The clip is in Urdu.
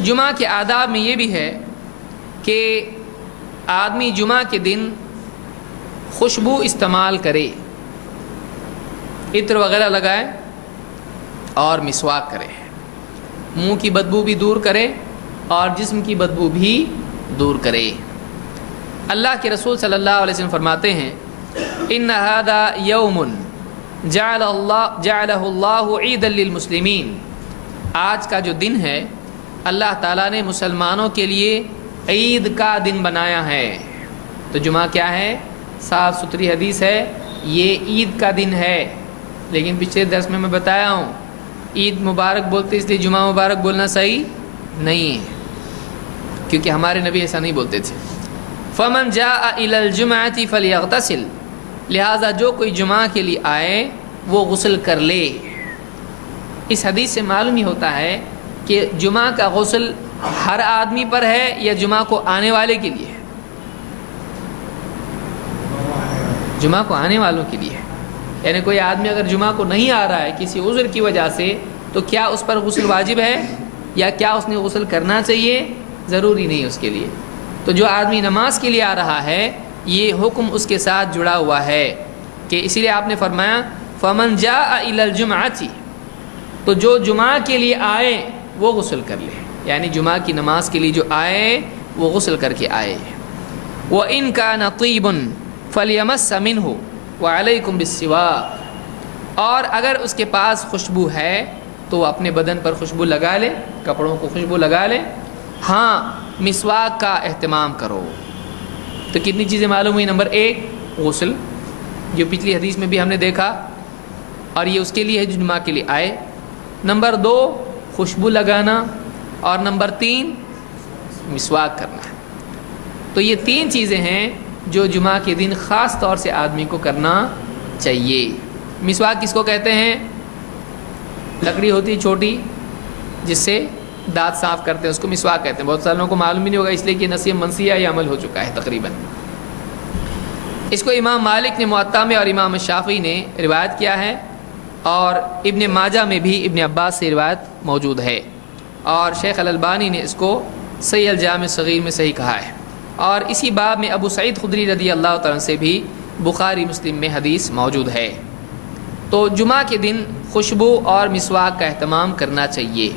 جمعہ کے آداب میں یہ بھی ہے کہ آدمی جمعہ کے دن خوشبو استعمال کرے، عطر وغیرہ لگائے اور مسواک کرے، منہ کی بدبو بھی دور کرے اور جسم کی بدبو بھی دور کرے۔ اللہ کے رسول صلی اللہ علیہ وسلم فرماتے ہیں ان ھذا یوم جعلہ اللہ عیدا للمسلمین، آج کا جو دن ہے اللہ تعالیٰ نے مسلمانوں کے لیے عید کا دن بنایا ہے۔ تو جمعہ کیا ہے؟ صاف ستھری حدیث ہے، یہ عید کا دن ہے۔ لیکن پچھلے درس میں بتایا ہوں عید مبارک بولتے اس لیے جمعہ مبارک بولنا صحیح نہیں ہے، کیونکہ ہمارے نبی ایسا نہیں بولتے تھے۔ فمن جاء الى الجمعۃ فلیغتسل، لہٰذا جو کوئی جمعہ کے لیے آئے وہ غسل کر لے۔ اس حدیث سے معلوم ہی ہوتا ہے کہ جمعہ کا غسل ہر آدمی پر ہے یا جمعہ کو آنے والے کے لیے ہے؟ جمعہ کو آنے والوں کے لیے ہے۔ یعنی کوئی آدمی اگر جمعہ کو نہیں آ رہا ہے کسی عذر کی وجہ سے تو کیا اس پر غسل واجب ہے یا کیا اس نے غسل کرنا چاہیے؟ ضروری نہیں اس کے لیے۔ تو جو آدمی نماز کے لیے آ رہا ہے یہ حکم اس کے ساتھ جڑا ہوا ہے کہ اسی لیے آپ نے فرمایا فمن جاء الی الجمعۃ، تو جو جمعہ کے لیے آئے وہ غسل کر لے، یعنی جمعہ کی نماز کے لیے جو آئے وہ غسل کر کے آئے۔ وَإِن كَانَ طِيبٌ فَلْيَمَسَّ مِنْهُ وَعَلَيْكُمْ بِالسِّوَاكِ، اور اگر اس کے پاس خوشبو ہے تو وہ اپنے بدن پر خوشبو لگا لے، کپڑوں کو خوشبو لگا لے، ہاں مسواک کا اہتمام کرو۔ تو کتنی چیزیں معلوم ہوئی؟ نمبر 1 غسل، جو پچھلی حدیث میں بھی ہم نے دیکھا، اور یہ اس کے لیے ہے جو جمعہ کے لیے آئے۔ نمبر 2 خوشبو لگانا، اور نمبر 3 مسواک کرنا۔ تو یہ 3 چیزیں ہیں جو جمعہ کے دن خاص طور سے آدمی کو کرنا چاہیے۔ مسواک کس کو کہتے ہیں؟ لکڑی ہوتی ہے چھوٹی جس سے دانت صاف کرتے ہیں، اس کو مسواک کہتے ہیں۔ بہت سارے لوگوں کو معلوم ہی نہیں ہوگا، اس لیے کہ نسیہ منسیہ یہ عمل ہو چکا ہے تقریباً۔ اس کو امام مالک نے موطا میں اور امام شافعی نے روایت کیا ہے، اور ابن ماجہ میں بھی ابن عباس سے روایت موجود ہے، اور شیخ الالبانی نے اس کو صحیح الجامع صغیر میں صحیح کہا ہے۔ اور اسی باب میں ابو سعید خدری رضی اللہ تعالیٰ سے بھی بخاری مسلم میں حدیث موجود ہے۔ تو جمعہ کے دن خوشبو اور مسواک کا اہتمام کرنا چاہیے۔